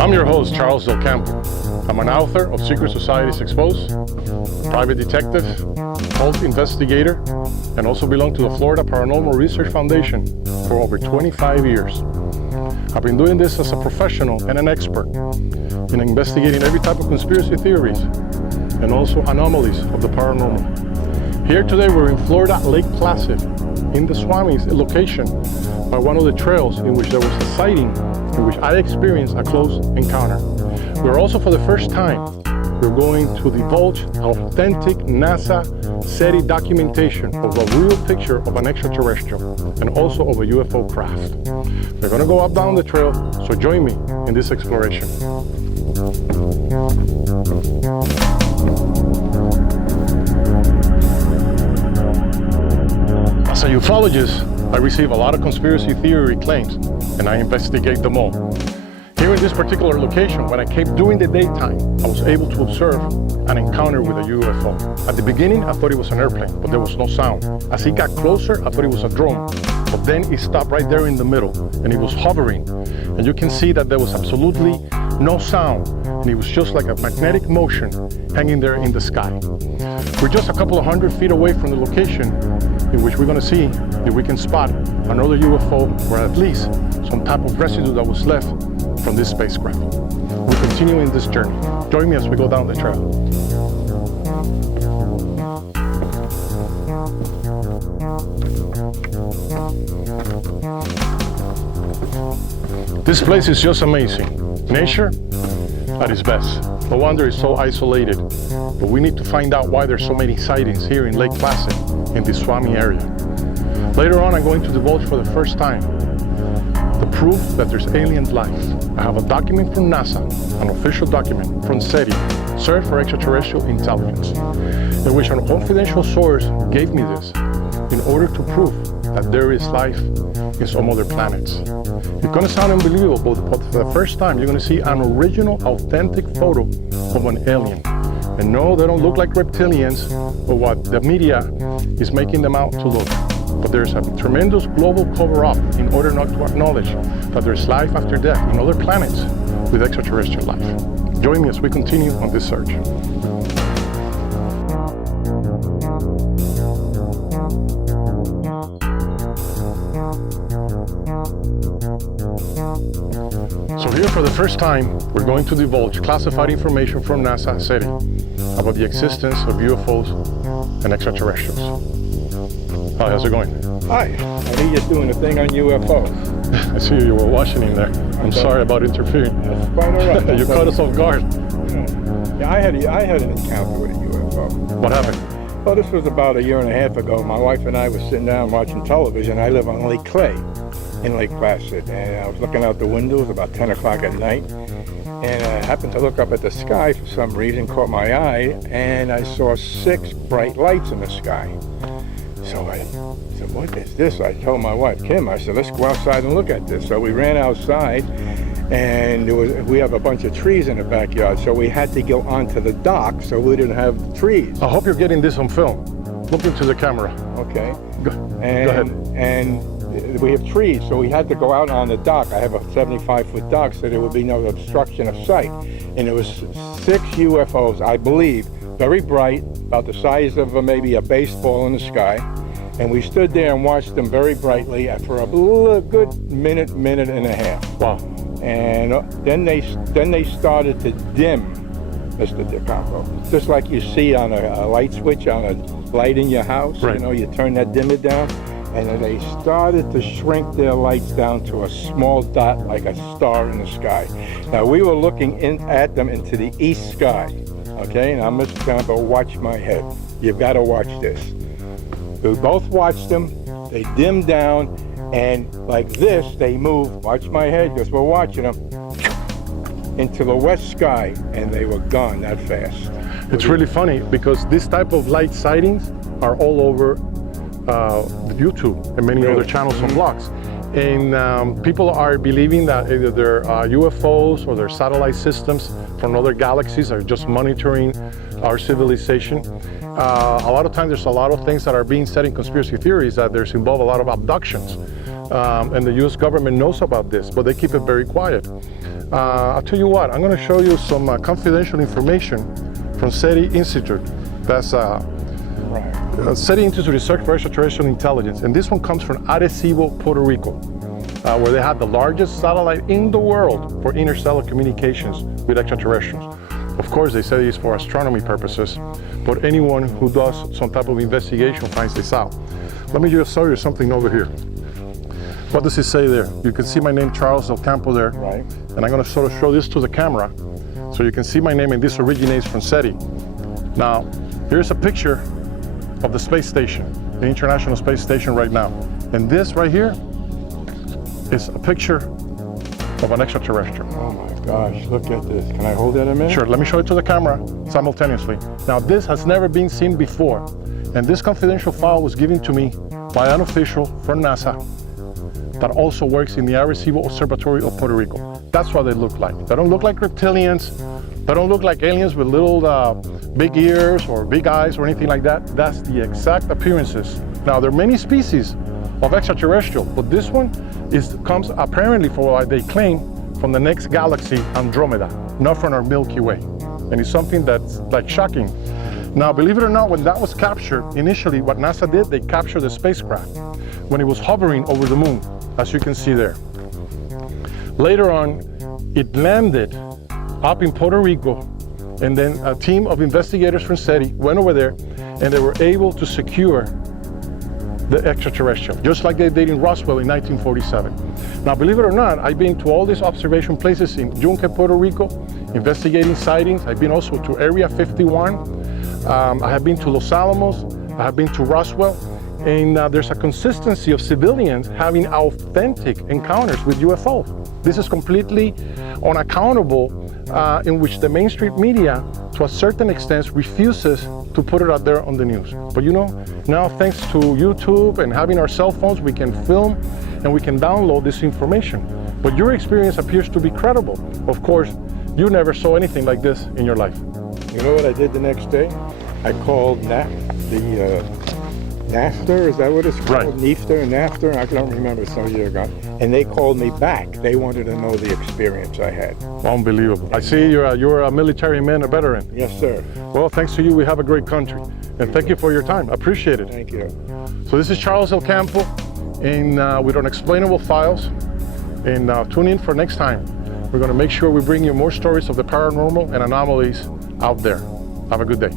I'm your host, Charles Del Campo. I'm an author of Secret Societies Exposed, a private detective, cult investigator, and also belong to the Florida Paranormal Research Foundation for over 25 years. I've been doing this as a professional and an expert in investigating every type of conspiracy theories and also anomalies of the paranormal. Here today we're in Florida, Lake Placid, in the Swami location by one of the trails in which there was a sighting in which I experienced a close encounter. We're also, for the first time, we're going to divulge authentic NASA SETI documentation of a real picture of an extraterrestrial and also of a UFO craft. We're going to go up down the trail, so join me in this exploration. As a ufologist, I receive a lot of conspiracy theory claims, and I investigate them all. Here in this particular location, when I came during the daytime, I was able to observe an encounter with a UFO. At the beginning, I thought it was an airplane, but there was no sound. As it got closer, I thought it was a drone, but then it stopped right there in the middle, and it was hovering. And you can see that there was absolutely no sound, and it was just like a magnetic motion hanging there in the sky. We're just a couple of 100 feet away from the location in which we're going to see if we can spot another UFO or at least some type of residue that was left from this spacecraft. We're continuing this journey. Join me as we go down the trail. This place is just amazing. Nature at its best. No wonder it's so isolated. But we need to find out why there's so many sightings here in Lake Placid, in the Swami area. Later on, I'm going to divulge for the first time the proof that there's alien life. I have a document from NASA, an official document from SETI, Search for Extraterrestrial Intelligence, in which a confidential source gave me this in order to prove that there is life in some other planets. It's going to sound unbelievable, but for the first time, you're going to see an original, authentic photo of an alien. And no, they don't look like reptilians or what the media is making them out to look. But there's a tremendous global cover-up in order not to acknowledge that there's life after death in other planets with extraterrestrial life. Join me as we continue on this search. So here for the first time, we're going to divulge classified information from NASA SETI about the existence of UFOs and extraterrestrials. Hi, how's it going? Hi, I hear you're doing a thing on UFOs. I see you were watching in there. I'm sorry about interfering. That's quite all right. You caught us off guard. Yeah, I had an encounter with a UFO. What happened? Well, this was about a year and a half ago. My wife and I were sitting down watching television. I live on Lake Clay in Lake Placid, and I was looking out the window. It was about 10 o'clock at night, and I happened to look up at the sky for some reason, caught my eye, and I saw 6 bright lights in the sky. So I said, what is this? I told my wife, Kim, I said, let's go outside and look at this. So we ran outside, and we have a bunch of trees in the backyard, so we had to go onto the dock so we didn't have trees. I hope you're getting this on film. Look into the camera. Okay. Go ahead. And we have trees, so we had to go out on the dock. I have a 75-foot dock, so there would be no obstruction of sight. And there was 6 UFOs, I believe, very bright, about the size of maybe a baseball in the sky. And we stood there and watched them very brightly for a good minute and a half. Wow. And then they started to dim, Mr. De Campo. Just like you see on a light switch on a light in your house. Right. You know, you turn that dimmer down. And then they started to shrink their lights down to a small dot like a star in the sky. Now, we were looking at them into the east sky. Okay, now Mr. Campo, watch my head. You've got to watch this. We both watched them. They dimmed down, and like this, they moved. Watch my head, because we're watching them into the west sky, and they were gone that fast. It's really funny because this type of light sightings are all over YouTube and many other channels and blogs. And people are believing that either they're UFOs or they're satellite systems from other galaxies are just monitoring our civilization. A lot of times there's a lot of things that are being said in conspiracy theories that there's involved a lot of abductions and the U.S. government knows about this, but they keep it very quiet. I'll tell you what, I'm going to show you some confidential information from SETI Institute. That's SETI Institute Research for Extraterrestrial Intelligence, and this one comes from Arecibo, Puerto Rico, where they have the largest satellite in the world for interstellar communications with extraterrestrials. Of course, they say it's for astronomy purposes, but anyone who does some type of investigation finds this out. Let me just show you something over here. What does it say there? You can see my name, Charles Del Campo, there. Right. And I'm going to sort of show this to the camera so you can see my name, and this originates from SETI. Now, here's a picture of the space station, the International Space Station right now. And this right here is a picture of an extraterrestrial. Oh my gosh, look at this. Can I hold that a minute? Sure, let me show it to the camera simultaneously. Now, this has never been seen before, and this confidential file was given to me by an official from NASA that also works in the Arecibo Observatory of Puerto Rico. That's what they look like. They don't look like reptilians. They don't look like aliens with little big ears or big eyes or anything like that. That's the exact appearances. Now, there are many species of extraterrestrial, but this one comes apparently, for what they claim, from the next galaxy, Andromeda, not from our Milky Way. And it's something that's like shocking. Now, believe it or not, when that was captured, initially what NASA did, they captured the spacecraft when it was hovering over the moon, as you can see there. Later on, it landed up in Puerto Rico, and then a team of investigators from SETI went over there, and they were able to secure the extraterrestrial, just like they did in Roswell in 1947. Now, believe it or not, I've been to all these observation places in Yunque, Puerto Rico, investigating sightings. I've been also to Area 51. I have been to Los Alamos. I have been to Roswell. And there's a consistency of civilians having authentic encounters with UFO. This is completely unaccountable, in which the mainstream media, to a certain extent, refuses to put it out there on the news. But you know, now thanks to YouTube and having our cell phones, we can film and we can download this information. But your experience appears to be credible. Of course, you never saw anything like this in your life. You know what I did the next day? I called NAFTA, is that what it's called? Right. NAFTA, I don't remember, some year ago. And they called me back. They wanted to know the experience I had. Unbelievable. I see you're a military man, a veteran. Yes, sir. Well, thanks to you, we have a great country. And thank you for your time. I appreciate it. Thank you. So this is Charles Del Campo with Unexplainable Files. And tune in for next time. We're going to make sure we bring you more stories of the paranormal and anomalies out there. Have a good day.